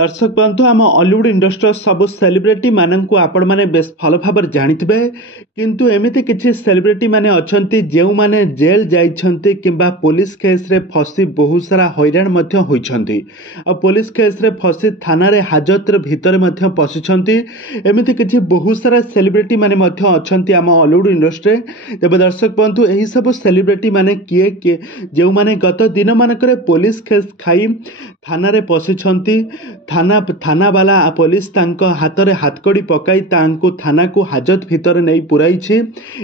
दर्शक बंधु आम हॉलीवुड इंडस्ट्री सब सेलिब्रिटी मानक आपण मैंने बेस भल भाव जानिथे किंतु एमती किसी सेलिब्रिटी माने अच्छी जो मैंने जेल जाइछन्ति किंबा पुलिस केस रे फसी बहुत सारा हैरान होइछन्ति आ पुलिस केस रे फसी थाना रे हाजत भितर पशिछन्ति एमती किसी बहुत सारा सेलिब्रिटी माने अच्छी आम हॉलीवुड इंडस्ट्री। तेज दर्शक बंधु यही सब सेलिब्रिटी माने किए किए जो मैंने गत दिन मानक पुलिस केस खाई थाना रे पशिछन्ति थाना वाला पुलिस हाथ में हाथकड़ी पकाई थाना को हाजत भितर नहीं पुराई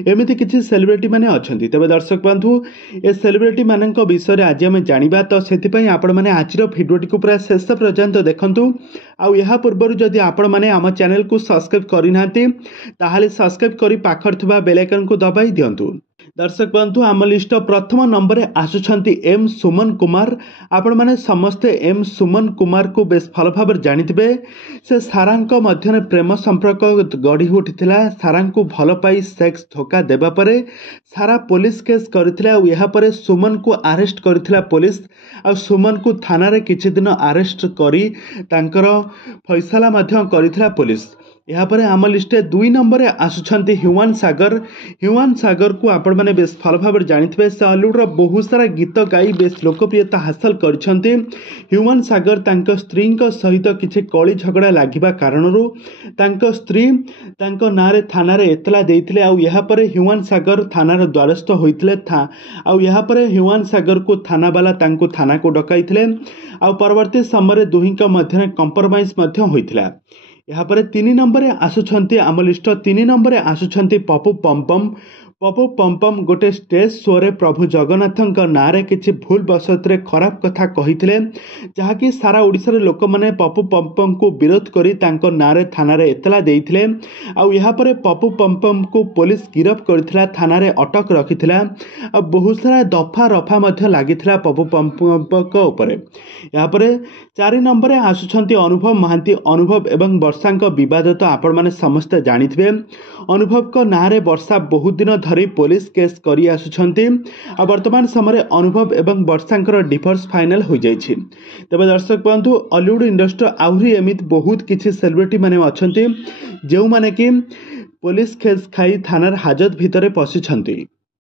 एमती किसी सेलिब्रिटी माने अच्छी। तेज दर्शक बंधु ए सेलिब्रिटी मान विषय आज आम जाना तो से आपण मैंने आज भिडियोटी को पूरा शेष पर्यंत देखूँ। आ पूर्व जदि आपण मैंने आम चैनल को सब्सक्राइब करना ताहले सब्सक्राइब कर पाखर थिबा बेल आइकन को दबाई दिंतु। दर्शक बंधु आम लिस्ट प्रथम नंबर आसुछंती एम सुमन कुमार। आपण माने समस्ते एम सुमन कुमार को बेस भल भाव जानिथिबे। से सारा मध्य प्रेम संपर्क गढ़ी उठिथिला। सारा को भल पाई सेक्स धोखा देबा परे सारा पुलिस केस करथिला। या परे सुमन को अरेस्ट करथिला पुलिस। आ सुमन को थाना रे किछि दिन अरेस्ट करी तांकर फैसला मध्य करथिला पुलिस। यापर आम लिस्टे 2 नंबर आसुछंती ह्यूमान सागर। ह्यूमान सागर को आपण मैंने बेस भल भाव जानिथिबे। से हॉलीवुड बहुत सारा गीत गाई बेस लोकप्रियता हासिल करछंती। ह्यूमान सागर तांको स्त्री सहित किछि कली झगड़ा लागिबा कारणरू तांको स्त्री तांको नारे थाना रे एतला देइथिले। आ यापर ह्यूमान सागर थानार द्वारस्थ होइथिले। आ यापर ह्यूमान सागर को थाना वाला तांको थाना को डकाइथिले। आ परवर्ती समय दुहिंका मध्य कंप्रोमाइज मध्य होइथिला। यापर 3 नंबर आसुछंती आम लिस्ट 3 नंबर आसुछंती पप्पू पम्पम। पप्पू पम्पम गोटे स्टेज शो रे प्रभु जगन्नाथ नारे किछि भूल बसत रे खराब कथा कहिथिले जहाँकि सारा ओडिसा रे लोक माने पप्पू पम्पम को विरोध करी तांको नारे थाना रे एतला देइथिले। आ यापर पप्पू पम्पम को पुलिस गिरफ करथिला थाना रे अटक रखिथिला। आ बहुत सारा दफा रफा मध्य लागिथिला पप्पू पम्पम उपरे। यापर 4 नंबर आसुछंती अनुभव महांती। अनुभव एवं वर्षांक विवाद तो आपण माने समस्त जानिथिबे। अनुभव को नारे वर्षा बहुत दिन धरी पुलिस केस करी आसुछंती। आ वर्तमान समय अनुभव एवं वर्षांकर डिवोर्स फाइनल हो जाइछि। तबे दर्शक बंधु हॉलीवुड इंडस्ट्री आहुरी एमित बहुत किछि सेलिब्रिटी माने अच्छन्ति जो माने कि पुलिस केस खाई थानार हाजत भितरे पशिछंती।